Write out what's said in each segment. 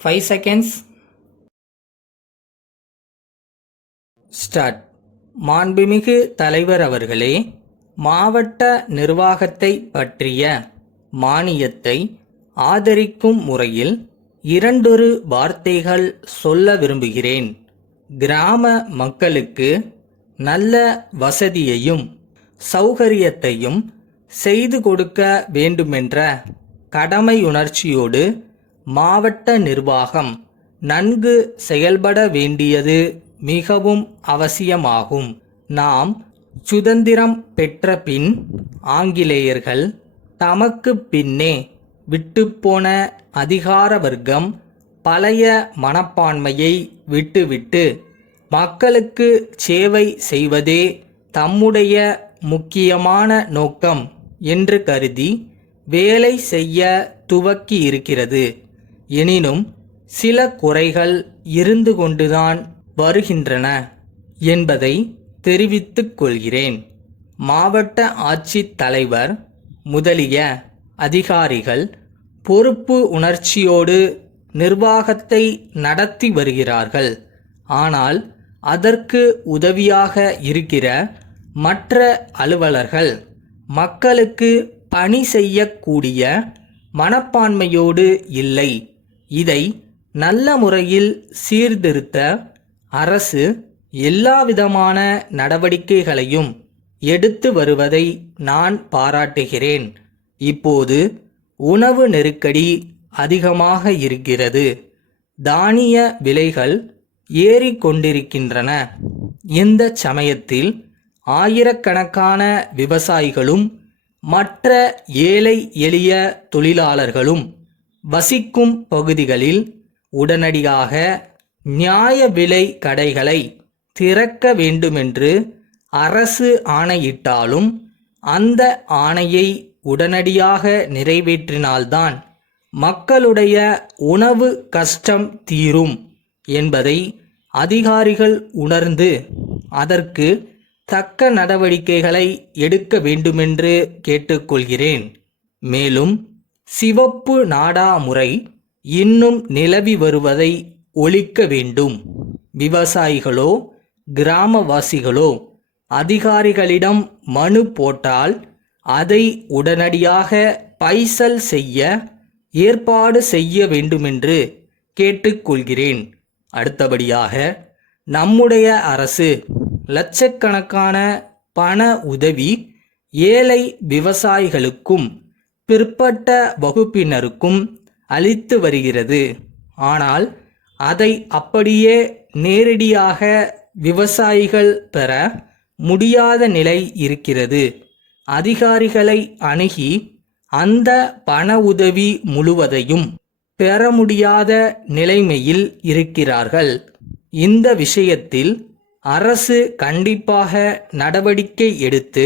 5 seconds. Start. மாண்புமிகு தலைவர் அவர்களே, மாவட்ட நிர்வாகத்தை பற்றிய மானியத்தை ஆதரிக்கும் முறையில் இரண்டொரு வார்த்தைகள் சொல்ல விரும்புகிறேன். கிராம மக்களுக்கு நல்ல வசதியையும் சௌகரியத்தையும் செய்து கொடுக்க வேண்டுமென்ற கடமையுணர்ச்சியோடு மாவட்ட நிர்வாகம் நன்கு செயல்பட வேண்டியது மிகவும் அவசியமாகும். நாம் சுதந்திரம் பெற்ற பின் ஆங்கிலேயர்கள் தமக்கு பின்னே விட்டுப்போன அதிகார வர்க்கம் பழைய மனப்பான்மையை விட்டுவிட்டு மக்களுக்கு சேவை செய்வதே தம்முடைய முக்கியமான நோக்கம் என்று கருதி வேலை செய்ய துவக்கியிருக்கிறது. எனினும் சில குறைகள் இருந்து கொண்டுதான் வருகின்றன என்பதை தெரிவித்துக் கொள்கிறேன். மாவட்ட ஆட்சித் தலைவர் முதலிய அதிகாரிகள் பொறுப்பு உணர்ச்சியோடு நிர்வாகத்தை நடத்தி வருகிறார்கள். ஆனால் அதற்கு உதவியாக இருக்கிற மற்ற அலுவலர்கள் மக்களுக்கு பணி செய்யக்கூடிய மனப்பான்மையோடு இல்லை. இதை நல்ல முறையில் சீர்திருத்த அரசு எல்லாவிதமான நடவடிக்கைகளையும் எடுத்து வருவதை நான் பாராட்டுகிறேன். இப்போது உணவு நெருக்கடி அதிகமாக இருக்கிறது. தானிய விலைகள் ஏறிக்கொண்டிருக்கின்றன. இந்த சமயத்தில் ஆயிரக்கணக்கான விவசாயிகளும் மற்ற ஏழை எளிய தொழிலாளர்களும் வசிக்கும் பகுதிகளில் உடனடியாக நியாய விலை கடைகளை திறக்க வேண்டுமென்று அரசு ஆணையிட்டாலும் அந்த ஆணையை உடனடியாக நிறைவேற்றினால்தான் மக்களுடைய உணவு கஷ்டம் தீரும் என்பதை அதிகாரிகள் உணர்ந்து அதற்கு தக்க நடவடிக்கைகளை எடுக்க வேண்டுமென்று கேட்டுக்கொள்கிறேன். மேலும் சிவப்பு நாடா முறை இன்னும் நிலவி வருவதை ஒழிக்க வேண்டும். விவசாயிகளோ கிராமவாசிகளோ அதிகாரிகளிடம் மனு போட்டால் அதை உடனடியாக பைசல் செய்ய ஏற்பாடு செய்ய வேண்டுமென்று கேட்டுக்கொள்கிறேன். அடுத்தபடியாக நம்முடைய அரசு லட்சக்கணக்கான பண உதவி ஏழை விவசாயிகளுக்கும் பிற்பட்ட வகுப்பினருக்கும் அளித்து வருகிறது. ஆனால் அதை அப்படியே நேரடியாக விவசாயிகள் பெற முடியாத நிலை இருக்கிறது. அதிகாரிகளை அணுகி அந்த பண உதவி முழுவதையும் பெற முடியாத நிலைமையில் இருக்கிறார்கள். இந்த விஷயத்தில் அரசு கண்டிப்பாக நடவடிக்கை எடுத்து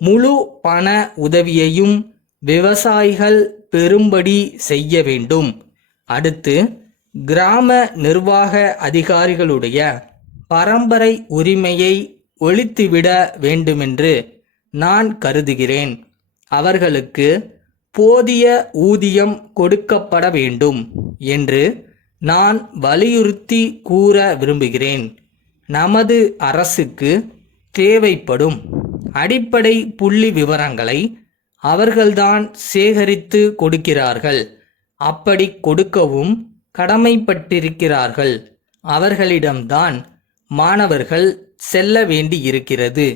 முழு பண உதவியையும் விவசாயிகள் பெறும்படி செய்ய வேண்டும். அடுத்து, கிராம நிர்வாக அதிகாரிகளுடைய பரம்பரை உரிமையை ஒழித்துவிட வேண்டுமென்று நான் கருதுகிறேன். அவர்களுக்கு போதிய ஊதியம் கொடுக்கப்பட வேண்டும் என்று நான் வலியுறுத்தி கூற விரும்புகிறேன். நமது அரசுக்கு தேவைப்படும் அடிப்படை புள்ளி விவரங்களை அவர்கள்தான் சேகரித்து கொடுக்கிறார்கள். அப்படி கொடுக்கவும் கடமைப்பட்டிருக்கிறார்கள். அவர்களிடம்தான் மாணவர்கள் செல்ல வேண்டி இருக்கிறது.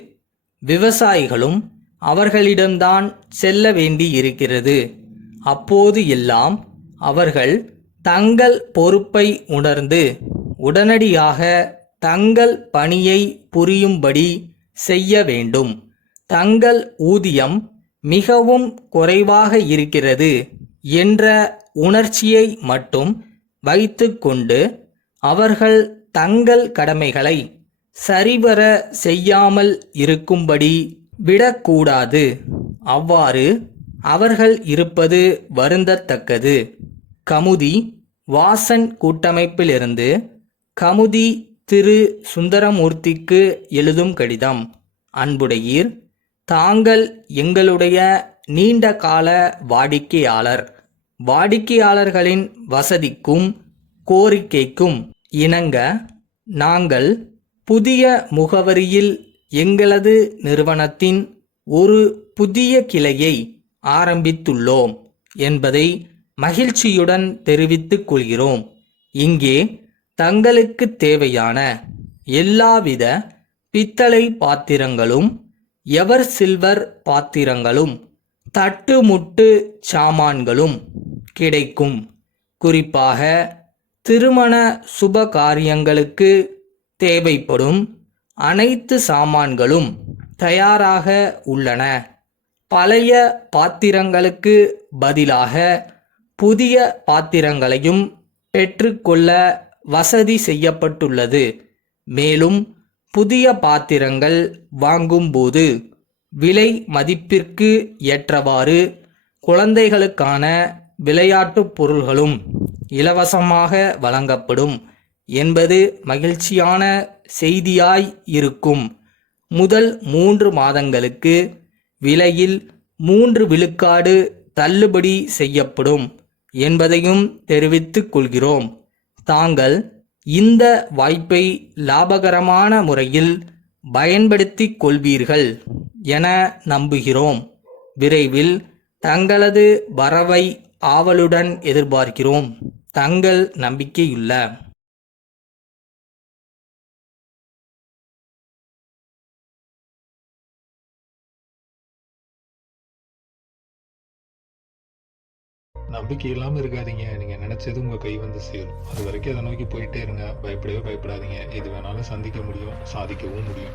விவசாயிகளும் அவர்களிடம்தான் செல்ல வேண்டி இருக்கிறது. அப்போது எல்லாம் அவர்கள் தங்கள் பொறுப்பை உணர்ந்து உடனடியாக தங்கள் பணியை புரியும்படி செய்ய வேண்டும். தங்கள் ஊதியம் மிகவும் குறைவாக இருக்கிறது என்ற உணர்ச்சியை மட்டும் வைத்துக்கொண்டு அவர்கள் தங்கள் கடமைகளை சரிவர செய்யாமல் இருக்கும்படி விடக்கூடாது. அவ்வாறு அவர்கள் இருப்பது வருந்தத்தக்கது. கமுதி வாசன் கூட்டமைப்பிலிருந்து கமுதி திரு சுந்தரமூர்த்திக்கு எழுதும் கடிதம். அன்புடையீர், தாங்கள் எங்களுடைய நீண்ட கால வாடிக்கையாளர். வாடிக்கையாளர்களின் வசதிக்கும் கோரிக்கைக்கும் இணங்க நாங்கள் புதிய முகவரியில் எங்களது நிறுவனத்தின் ஒரு புதிய கிளையை ஆரம்பித்துள்ளோம் என்பதை மகிழ்ச்சியுடன் தெரிவித்துக் கொள்கிறோம். இங்கே தங்களுக்கு தேவையான எல்லாவித பித்தளை பாத்திரங்களும் எவர் சில்வர் பாத்திரங்களும் தட்டுமுட்டு சாமான்களும் கிடைக்கும். குறிப்பாக திருமண சுப காரியங்களுக்கு தேவைப்படும் அனைத்து சாமான்களும் தயாராக உள்ளன. பழைய பாத்திரங்களுக்கு பதிலாக புதிய பாத்திரங்களையும் பெற்றுக்கொள்ள வசதி செய்யப்பட்டுள்ளது. மேலும் புதிய பாத்திரங்கள் வாங்கும்போது விலை மதிப்பிற்கு ஏற்றவாறு குழந்தைகளுக்கான விளையாட்டுப் பொருள்களும் இலவசமாக வழங்கப்படும் என்பது மகிழ்ச்சியான செய்தியாய் இருக்கும். முதல் 3 மாதங்களுக்கு விலையில் 3 விழுக்காடு தள்ளுபடி செய்யப்படும் என்பதையும் தெரிவித்துக் கொள்கிறோம். தாங்கள் இந்த வாய்ப்பை லாபகரமான முறையில் பயன்படுத்திக் கொள்வீர்கள் என நம்புகிறோம். விரைவில் தங்களது வரவை ஆவலுடன் எதிர்பார்க்கிறோம். தங்கள் நம்பிக்கையுள்ள நம்பிக்கை இல்லாமல் இருக்காதீங்க. நீங்கள் நினச்சது உங்கள் கை வந்து சேரும். அது வரைக்கும் அதை நோக்கி போயிட்டே இருங்க. பயப்படவே பயப்படாதீங்க. எது வேணாலும் சந்திக்க முடியும், சாதிக்கவும் முடியும்.